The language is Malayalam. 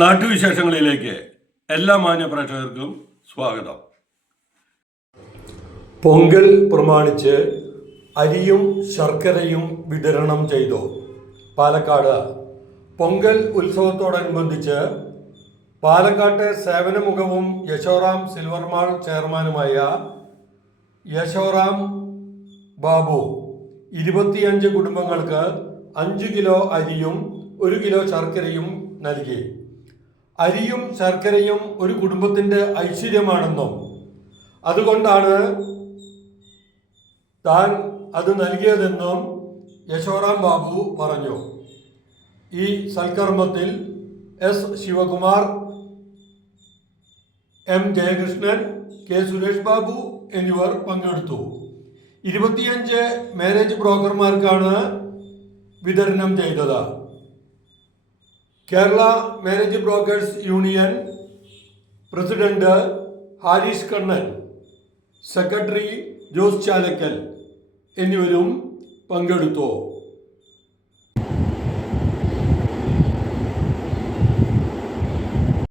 നാട്ടുവിശേഷങ്ങളിലേക്ക് എല്ലാ മാന്യ പ്രേക്ഷകർക്കും സ്വാഗതം. പൊങ്കൽ പ്രമാണിച്ച് അരിയും ശർക്കരയും വിതരണം ചെയ്തു. പാലക്കാട് പൊങ്കൽ ഉത്സവത്തോടനുബന്ധിച്ച് പാലക്കാട്ടെ സേവനമുഖവും യശോറാം സിൽവർ മാൾ ചെയർമാനുമായ യശോറാം ബാബു 25 കുടുംബങ്ങൾക്ക് 5 കിലോ അരിയും 1 കിലോ ശർക്കരയും നൽകി. അരിയും ശർക്കരയും ഒരു കുടുംബത്തിൻ്റെ ഐശ്വര്യമാണെന്നും അതുകൊണ്ടാണ് താൻ അത് നൽകിയതെന്നും യശോറാം ബാബു പറഞ്ഞു. ഈ സൽക്കർമ്മത്തിൽ S Shivakumar, M Jayakrishnan, K Suresh Babu എന്നിവർ പങ്കെടുത്തു. 25 മാരേജ് ബ്രോക്കർമാർക്കാണ് വിതരണം ചെയ്തത്. Kerala marriage brokers union president Harish Kannan, secretary Jose Chalakkal എന്നിവരും പങ്കെടുത്തു.